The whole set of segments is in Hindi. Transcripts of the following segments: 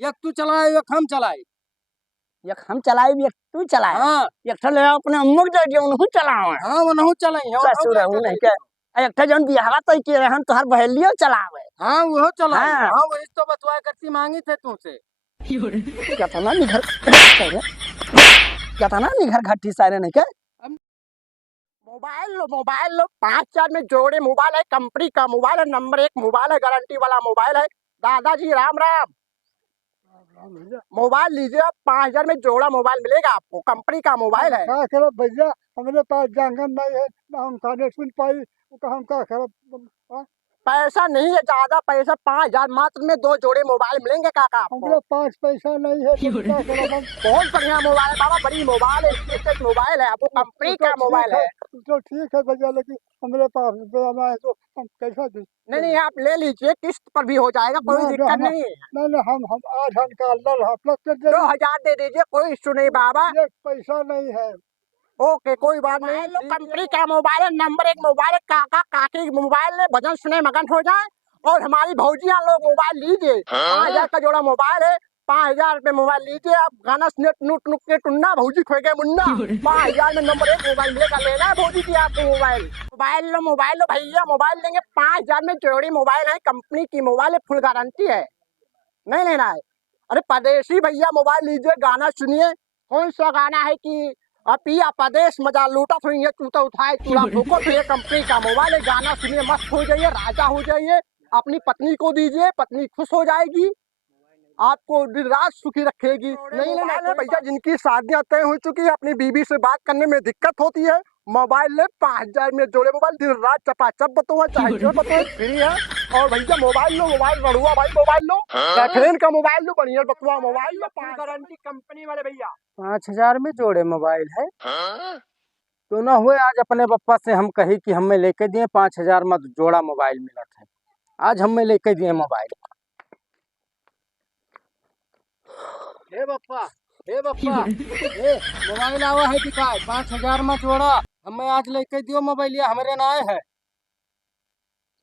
एक तू चलाए एक हम चलाए। एक हम चलाए एक तू चलाए। हाँ एक ठो ले अपने अम्मू के दे दियो उनको चलावे। हाँ वो नहीं चलाई ससुर हूं नहीं के एक ठो जन बियाह तो के रहन तोहर बहेलियो चलावे। हाँ वो चलाई। हाँ। हाँ वही तो बतवा करती मांगी थे तुमसे। क्या था ना निघर क्या था ना निघर घाटी सारे नहीं के मोबाइल लो 5,000 में जोड़े मोबाइल है, कंपनी का मोबाइल है, नंबर 1 मोबाइल है, गारंटी वाला मोबाइल है। दादाजी राम राम। मोबाइल लीजिए आप 5,000 में जोड़ा मोबाइल मिलेगा आपको, कंपनी का मोबाइल है। क्या करो भैया, हमारे पास जांगन नहीं है ना, हम खाने सुन पाई तो हम क्या करो। पैसा नहीं है ज्यादा, पैसा 5,000 मात्र में 2 जोड़े मोबाइल मिलेंगे काका आपको। हमारे पास पैसा नहीं है तो क्या करो हम। बहुत बढ़िया मोबाइल है बाबा, बड़ी मोबाइल है, लेटेस्ट मोबाइल है, आपको कंपनी का मोबाइल है। तो ठीक है भैया, लेकिन हमारे पास रुपया है तो हम कैसा दें। नहीं आप ले लीजिए, किस्त पर भी हो जाएगा, कोई दिक्कत नहीं है। नहीं हम आज निकाल प्लस कर दे 2,000 दे दीजिए, कोई इशू नहीं बाबा। ये पैसा नहीं है। ओके कोई बात नहीं, कंपनी का मोबाइल है, नंबर 1 मोबाइल है, काका काकी मोबाइल है, भजन सुने मगन हो जाए। और हमारी भौजियां लोग मोबाइल लीजिए, 5,000 का जोड़ा मोबाइल है, 5,000 पे मोबाइल लीजिए आप, गाना सुने नुट नुट के टुन्ना भौजी खोए गए मुन्ना। 5,000 में नंबर 1 मोबाइल मिलेगा, लेना है भौजी जी आपको मोबाइल लो भैया, मोबाइल लेंगे 5,000 में जोड़ी मोबाइल है, कंपनी की मोबाइल है, फुल गारंटी है, नहीं लेना है। अरे परदेसी भैया मोबाइल लीजिए, गाना सुनिए, कौन सा गाना है कि पिया प्रदेश मजा लूटा थोड़ी चूता उठाए चूड़ा ठोको, तो ये कंपनी का मोबाइल है, गाना सुनिए, मस्त हो जाइए, राजा हो जाइए, अपनी पत्नी को दीजिए, पत्नी खुश हो जाएगी, आपको दिन रात सुखी रखेगी। नहीं लेना है भैया, जिनकी शादियां तय हो चुकी है, अपनी बीवी से बात करने में दिक्कत होती है, मोबाइल ले 5,000 में जोड़े मोबाइल, दिन रात चपाचप बतवा चाहे जो बतवा फ्री है। और भैया मोबाइल लो, मोबाइल रड़ुआ भाई मोबाइल लो, कैथरीन का मोबाइल लो, बढ़िया बतवा मोबाइल लो, गारंटी कंपनी वाले भैया। 5,000 में जोड़े मोबाइल है। तो ना हुए आज अपने पप्पा से हम कही कि हमें लेके दिए 5,000 में जोड़ा मोबाइल मिला था, आज हमें लेके दिए मोबाइल। हे बप्पा हे मोबाइल आवा है दिखाए 5,000 में जोड़ा, हमें आज लेके दियो मोबाइल, ये हमारे ना है।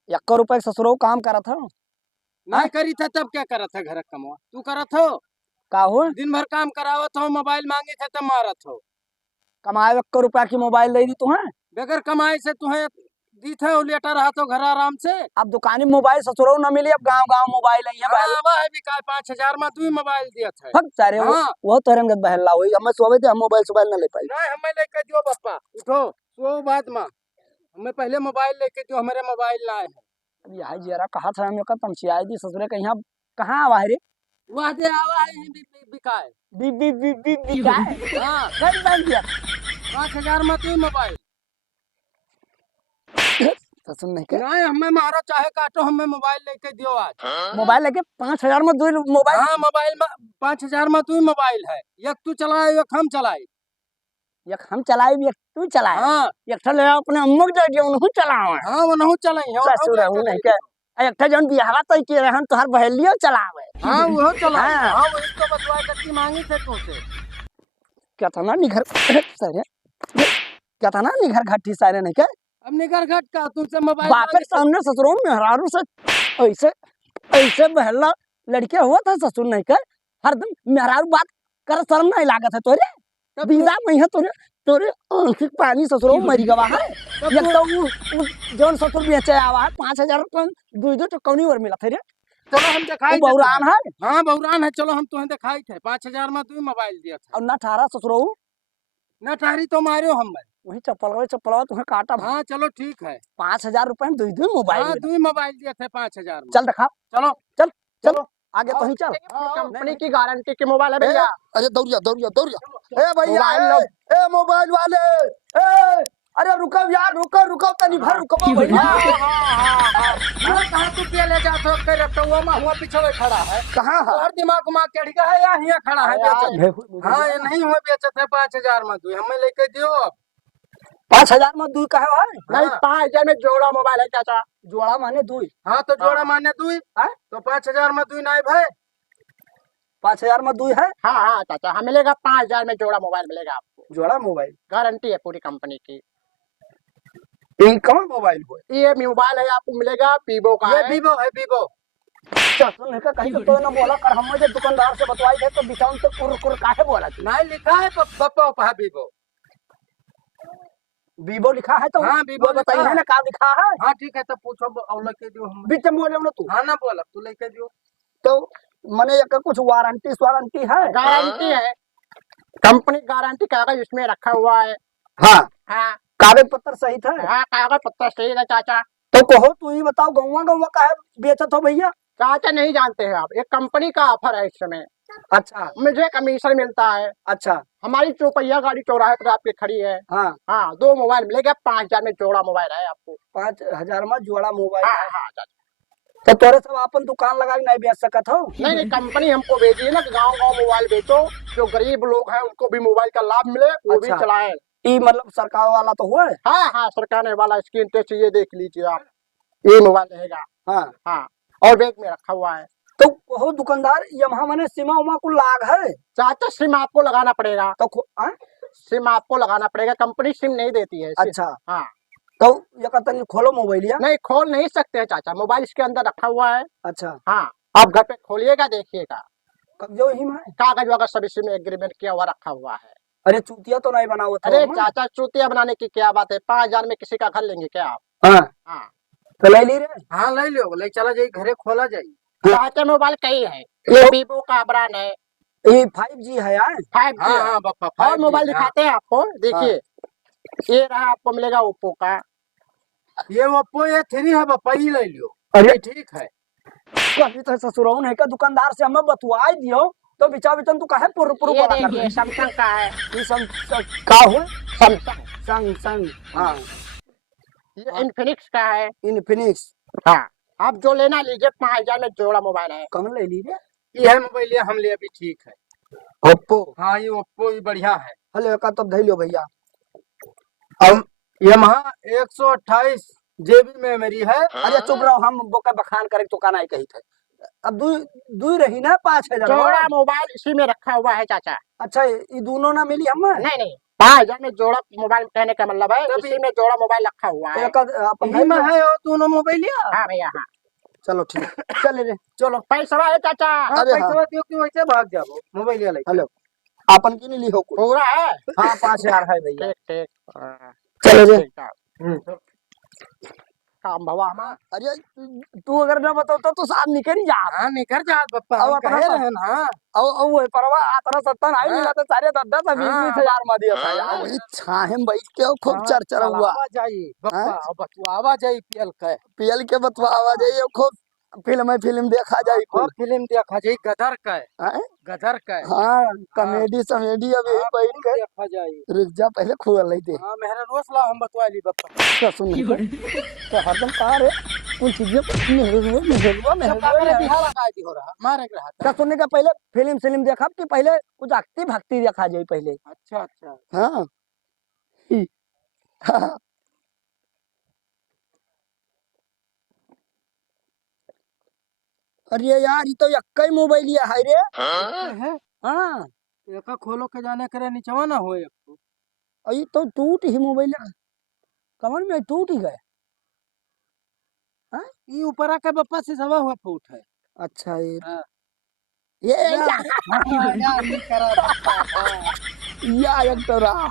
1 रुपए ससुरो काम करा था नहीं करी था तब क्या करा था, घर कमवा तू करा था, का हो दिन भर काम करावत हो, मोबाइल मांगे थे तब मारत हो। कमाए 1 रुपया की मोबाइल दे दी तुम्हें, बगैर कमाई से तुम्हें दी थे, लेटा रहा तो घर आराम से। अब दुकानी मोबाइल ससुरो न मिली, अब गांव मोबाइल है है बिकाय 5,000 में तू मोबाइल दिया था। हक सारे वो तो रंगत बहला हुई, हमें सोवे थे, हम मोबाइल न ले पाई। नहीं हमें लेके दियो बप्पा, उठो सो बात में, हमें पहले मोबाइल लेके दियो, हमारे मोबाइल लाए है। अब यही जरा कहा था हमें, कब तमसियाई दी ससुरे के यहाँ, कहाँ आवा है रे, वह दे आवा है बिकाय बिकाए हाँ कर बांध दिया 5,000 में तू मोबाइल। ससुर नहीं के नहीं हमें मारो चाहे काटो, हमें मोबाइल लेके दियो आज। मोबाइल लेके 5,000 में 2 मोबाइल। हाँ मोबाइल में 5,000 में तू मोबाइल है, एक तू चलाए एक हम चलाए। एक हम चलाए एक तू चलाए। हाँ एक ठो ले अपने अम्मू के दे दियो उनको चलावे। हाँ वो नहीं चलाई है, ससुर हूं नहीं के एक ठो जन बियाह तो के रहन तोहर बहेलियो चलावे। हाँ वो चला। हाँ। हाँ वही तो बतवा करती मांगी थे तुमसे। क्या था ना निघर सारे, क्या था ना निघर घाटी सारे नहीं के, अब निगर घट का तुमसे मोबाइल बाप के सामने ससुरों में हरारू से ऐसे ऐसे बहला लड़के हुआ था ससुर नहीं के, हरदम मेहरारू बात कर शर्म नहीं लागत है तोरे, बीजा में है तोरे तोरे आंखिक पानी ससुरों मरी गवा है। एक तो वो जौन ससुर बेचे आवा है 5,000 रुपये 2 तो कौनी और मिला थे रे, चलो हम दिखाई बौरान है। हाँ बौरान है, चलो हम तुम्हें दिखाई थे 5,000 में तू मोबाइल दिया था। और ना ठारा ससुरों न ठहरी तो मारियो हम वही चप्पल तुम्हें काटा। हाँ चलो ठीक है 5,000 रुपये में 2 मोबाइल। हाँ 2 मोबाइल दिया थे 5,000 में। चल दिखा, चलो चल चलो आगे तो ही चल, कंपनी की गारंटी के मोबाइल है भैया। अरे दौड़िया ए भैया मोबाइल ए मोबाइल वाले ए, अरे रुको यार, रुको तनी भर रुको भैया। कहाँ तू पे ले जाते हो, तेरे तो वो हुआ पीछे खड़ा है, कहाँ है और दिमाग घुमा के अड़गा है या यहाँ खड़ा है बेचत। हाँ ये नहीं हुआ बेचत है 5,000 में तू, हमें लेके दियो। 5,000 में 2 का है नहीं, हाँ। 5,000 में जोड़ा मोबाइल है चाचा, जोड़ा माने 2। हाँ तो जोड़ा माने 2 तो 5,000 में 2 नहीं भाई, 5,000 में 2 है। हाँ चाचा, हमें मिलेगा 5,000 में जोड़ा मोबाइल मिलेगा आपको, जोड़ा मोबाइल गारंटी है पूरी कंपनी की। ये कौन मोबाइल हुआ? ये मोबाइल है आपको मिलेगा वीवो का, ये वीवो है वीवो। ससुर ने कहीं तो ना बोला कर, हम जो दुकानदार से बतवाई थे तो बिचाउन तो कुर काहे बोला तू? नहीं लिखा है पप्पा उपा वीवो। वीवो लिखा है तो हाँ वीवो बताइए है ना का लिखा है। हाँ ठीक है, तो पूछो और लेके दियो हम। बीच में बोले ना तू। हाँ ना बोला तू लेके दियो। तो मने एक कुछ वारंटी है? गारंटी है, कंपनी गारंटी कागज इसमें रखा हुआ है। हाँ हाँ कागज पत्र सही था। हाँ, कागज पत्तर सही है चाचा। तो कहो तू ही बताओ गौवा का है बेचत हो भैया? चाचा नहीं जानते हैं आप, एक कंपनी का ऑफर है इस समय। अच्छा मुझे कमीशन मिलता है। अच्छा। हमारी चौपहिया गाड़ी चौराहे पर आपकी खड़ी है। हाँ हाँ, 2 मोबाइल मिलेगा, 5,000 में जोड़ा मोबाइल है आपको। 5,000 में जोड़ा मोबाइल हाँ है। हाँ चाचा। तो तोरे सब अपन दुकान लगा के नहीं बेच सकत हो? नहीं नहीं, कंपनी हमको भेजी है ना कि गाँव गाँव मोबाइल बेचो, जो गरीब लोग हैं उनको भी मोबाइल का लाभ मिले, वो भी अच्छा। चलाए। ये मतलब सरकार वाला तो हुआ है। हाँ हाँ, सरकार ने वाला स्क्रीन टच ये देख लीजिए आप, ये मोबाइल रहेगा। हाँ हाँ, और बैग में रखा हुआ है। तो वो दुकानदार यमहा मने सीमा उमा को लाग है। चाचा सिम आपको लगाना पड़ेगा, तो सिम आपको लगाना पड़ेगा, कंपनी सिम नहीं देती है। अच्छा। हाँ। तो ये कहते खोलो मोबाइल या? नहीं, खोल नहीं सकते हैं चाचा, मोबाइल इसके अंदर रखा हुआ है। अच्छा। हाँ, आप घर पे खोलिएगा देखिएगा, कब्जो ही में कागज वगैरह सब इसी में एग्रीमेंट किया हुआ रखा हुआ है। अरे चूतिया तो नहीं बना हुआ था? अरे चाचा, चूतिया बनाने की क्या बात है, 5,000 में किसी का घर लेंगे क्या आप? हाँ हाँ तो ले ली रे। हाँ ले लियो, ले चला जाई घरे खोला जाई। चाचा मोबाइल कई है, ये वीवो का ब्रांड है। ये 5G है यार। 5G हाँ है। हाँ पप्पा और 5G, मोबाइल हाँ। दिखाते हैं आपको, देखिए ये रहा, आपको मिलेगा ओप्पो का। ये ओप्पो A3 है पप्पा, ये ले लियो। अरे ये ठीक है। कभी तो ससुराउन है का दुकानदार से हमें बतवाई दियो तो बिचा बिचन तू काहे पुर पुर ये बोला कर देखिए सैमसंग का है। ये का हो? सैमसंग। संग संग हाँ। ये इन्फिनिक्स का है। इनफिनिक्स। हाँ, आप जो लेना लीजिए, 5,000 में जोड़ा मोबाइल है। कौन ले ली रे? ये है मोबाइल, ये हम ले अभी ठीक है। ओप्पो। हाँ ये ओप्पो ही बढ़िया है। हले का तब धैलियो भैया। अब यमहा 128 GB मेमोरी है। अरे चुप रहो, हम बोका बखान करे तो का नहीं कही थे। अब दू रही ना 5,000 जोड़ा मोबाइल इसी में रखा हुआ है चाचा। अच्छा ये दोनों ना मिली हमें? नहीं नहीं, 5,000 में जोड़ा मोबाइल कहने का मतलब है तभी- इसी में जोड़ा मोबाइल रखा हुआ है। अपन यही में है और दोनों मोबाइल या? हाँ भैया हाँ। चलो ठीक चले रे। चलो पैसा है चाचा। हाँ अरे पैसा दियो कि वैसे भाग जाओ मोबाइल ले। हेलो अपन की नहीं ली हो कुछ? पूरा है। हाँ 5,000 है भैया। ठीक ठीक। हाँ, चलो रे। ठीक ठाक। काम भवा हमारा। अरे तू अगर ना बताओ तो साथ निकल जा। हाँ निकल जा पप्पा, अब हम अपना कहे तो- रहे ना। अब वो परवा आतरा 70 नहीं हाँ। मिला तो सारे 10 20 हाँ। 20,000 में दिया था हाँ। यार। वही छाहे बैठ के खूब चर्चा हुआ। आवाज आई पप्पा, हाँ? अब बतुआवा जाई पीएल के। पीएल के बतवा आवाज है खूब फिल्म देखा जाए खूब फिल्म देखा जाई, गदर के। हाँ? गदर के। हाँ कॉमेडी समेडी अब यही बैठ के देखा जाई। रुक जा पहले खोल ले दे। हाँ मेहरा रोज ला हम बतवा ली पप्पा। क्या सुन तो हरदम कहा रे कुछ चीजें पप्पा मेरे बिहार लगा दी हो रहा, मारे के रहा क्या सुनने का पहले फिल्म देखा कि पहले कुछ भक्ति भक्ति देखा जाए पहले। अच्छा अच्छा। हाँ हाँ। अरे यार ये तो यक्कई मोबाइल है रे। है हाँ एक खोलो के जाने करे नीचवा ना होए। ये तो टूट ही मोबाइल कमर में टूट ही गए। ये ऊपर आके पप्पा से सवा हुआ फूट है। अच्छा ये हाँ। ये या एक तो रहा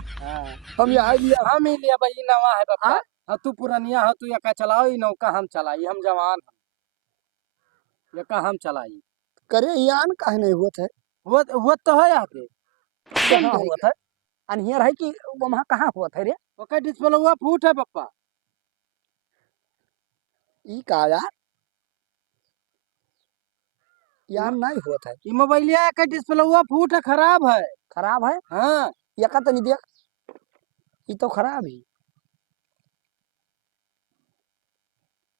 हम यहाँ लिया। हम ही लिया भाई नवा है पप्पा। हाँ? हाँ तू पुरानिया हो, तू यका चलाओ, ये नौका हम चलाई, हम जवान हम यका हम चलाई। करे यान काहे नहीं हुआ था? वो तो है आगे कहाँ हुआ था? अनहियर है कि वहाँ कहाँ हुआ था रे? ओके डिस्प्ले हुआ फूट है पप्पा। ई का यार नहीं हुआ था। ये मोबाइलिया का डिस्प्ले हुआ फूट है, खराब है। खराब है? हाँ यका तो नहीं देख, ये तो खराब ही।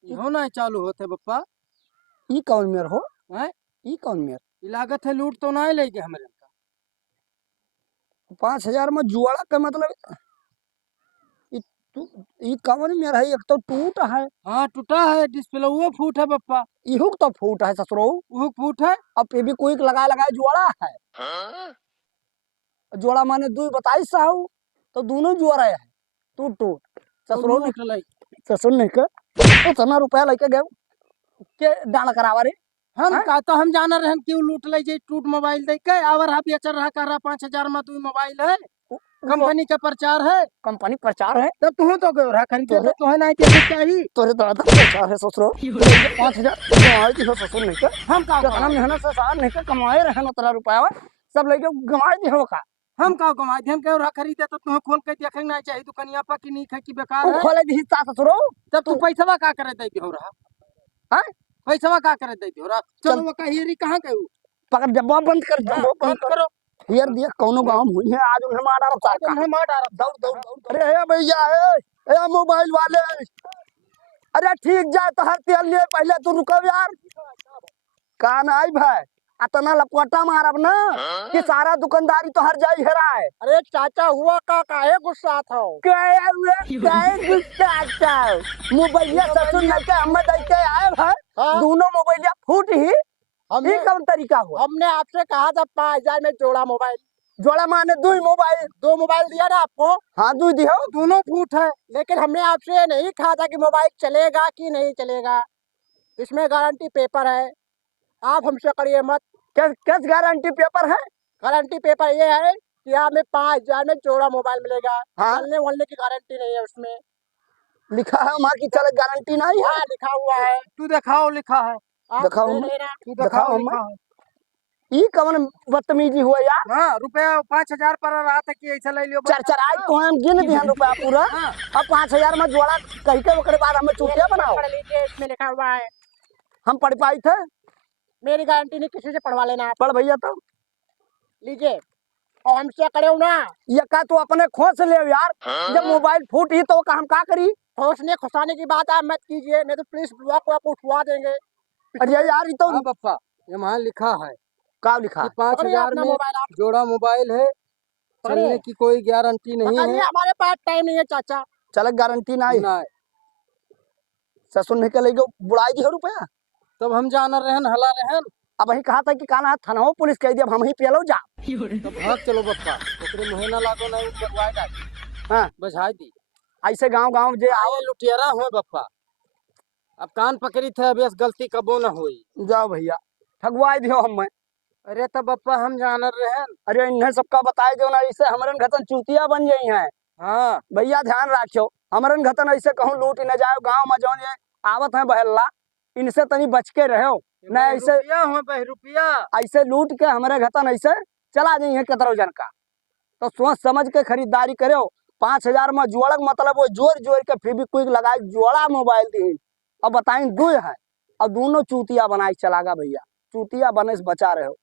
हो ना चालू होते पप्पा। ई कौन मेर हो? हैं? ई कौन मेर? ये लागत है लूट तो नहीं लेके हमारे का। 5,000 में जुआड़ा का मतलब ई कौन मेर है? एक तो टूट है। हाँ टूटा है, डिस्प्ले हुआ फूट है पप्पा। इहुक तो फूट है ससुरो। वो फूट है। अब ये भी कोई लगाए जुआड़ा है। जोड़ा माने 2 22 साहू तो दोनों जुआरा है टूट ससुरो ने। ससुर ने का 100 रुपया लेके गए के डांड करावा रे। हम हैं? का तो हम जाना रहन क्यों लूट ले जे टूट मोबाइल दे के आवर हा बेचर रहा कर रहा 5,000 में तू मोबाइल है कंपनी का प्रचार है कंपनी प्रचार है तब तू तो गयो रहा खरीदे तोरे- तो है ना के चाहिए तोरे दादा प्रचार है ससुरो 5,000 कमाए दी हो ससुर नहीं का हम का कितना मेहनत से साल नहीं का कमाए रहे ना तेरा रुपया सब लेके गमाए दी हो का हम का कमाए हम कहो रहा खरीदे तो तू खोल के देखे ना चाहिए दुकानिया पर कि नहीं है कि बेकार तू है खोले दी हिस्सा ससुरो तब तू पैसा का करे देती हो रहा हैं पैसा का करे देती हो रहा चलो वो कहिए कहाँ गयो पकड़ डब्बा बंद कर डब्बा बंद बंद कर करो यार दिया कौनो गांव हुई है आज उन्हें मारा रहा आज उन्हें मार डाला दौड़ दौड़ दौड़ अरे हे भैया ए मोबाइल वाले अरे ठीक जाए तो हर तेल लिए पहले तू रुको यार कहा ना आई भाई अतना लपटा मारब ना कि सारा दुकानदारी तो हर जाई हेरा है अरे चाचा हुआ का काहे गुस्सा था मोबाइलिया ससुर नहीं के हम दे के आए भाई हाँ? दोनों मोबाइलिया फूट ही हमने ये कौन तरीका हुआ हमने आपसे कहा था 5,000 में जोड़ा मोबाइल जोड़ा माने दो ही मोबाइल 2 मोबाइल दिया ना आपको हाँ दू दियो दोनों फूट है लेकिन हमने आपसे ये नहीं कहा था कि मोबाइल चलेगा कि नहीं चलेगा इसमें गारंटी पेपर है आप हमसे करिए मत किस गारंटी पेपर है गारंटी पेपर ये है कि हमें 5,000 में जोड़ा मोबाइल मिलेगा हाँ चलने वलने की गारंटी नहीं है उसमें लिखा है वहाँ की चले गारंटी नहीं है हाँ लिखा हुआ है तू दिखाओ लिखा है आप दिखाओ देख हमें। लेना तू दिखाओ दिखाओ हमें। लिखा है ई कवन बदतमीजी हुआ यार हाँ रुपया 5,000 पर रहा था कि ऐसा ले लियो चार चार आज तो हम गिन दिया रुपया पूरा हाँ। अब 5,000 में जोड़ा कही के ओकरे बाद हमें चूतिया बनाओ पढ़ लीजिए इसमें लिखा हुआ है हम पढ़ पाई थे मेरी गारंटी नहीं किसी से पढ़वा लेना आप पढ़ भैया तो लीजिए और हमसे करे हो ना ये का तो अपने खोस ले यार जब मोबाइल फूट ही तो हम का करी खोसने खुसाने की बात आप मत कीजिए नहीं तो पुलिस बुआ को आपको उठवा देंगे अरे यार ये तो हाँ पप्पा ये वहाँ लिखा है का लिखा कि है? 5,000 अपना में मोबाइल आप जोड़ा मोबाइल है पकड़िए। चलने की कोई गारंटी नहीं पकड़िए, है हमारे पास टाइम नहीं है चाचा चल गारंटी ना आई ना ससुर निकल गई बुढ़ाई दी हो रुपया तब हम जाना रहन हला रहन अब वही कहा था कि काना थाना पुलिस कह दिया अब हम ही पेलो जा तब भाग चलो बप्पा ओकरे मुहे ना लागो ना बजवाई दा हाँ बजाई दी ऐसे गांव गांव जे आओ आए लुटियरा हुए बप्पा अब कान पकड़ी थे अब गलती कबो न हुई जाओ भैया ठगवाई दियो हम अरे तब बप्पा हम जानर रहन अरे इन्हें सबका बताए जो ना ऐसे हमारे घतन चूतिया बन गई हैं हाँ भैया ध्यान रखियो हमारे घतन ऐसे कहूँ लूट न जाओ गांव में जौन ये आवत है बहल्ला इनसे तनी बच के रहो न ऐसे रुपया हुए ₹1 ऐसे लूट के हमारे घतन ऐसे चला जाइए कतरो जन का तो सोच समझ के खरीदारी करो 5,000 में जोड़क मतलब वो जोड़ जोड़ के फिर भी कोई लगाए जोड़ा मोबाइल दी अब बताई दो है और दोनों चूतिया बनाई चलागा भैया चूतिया बने से बचा रहे हो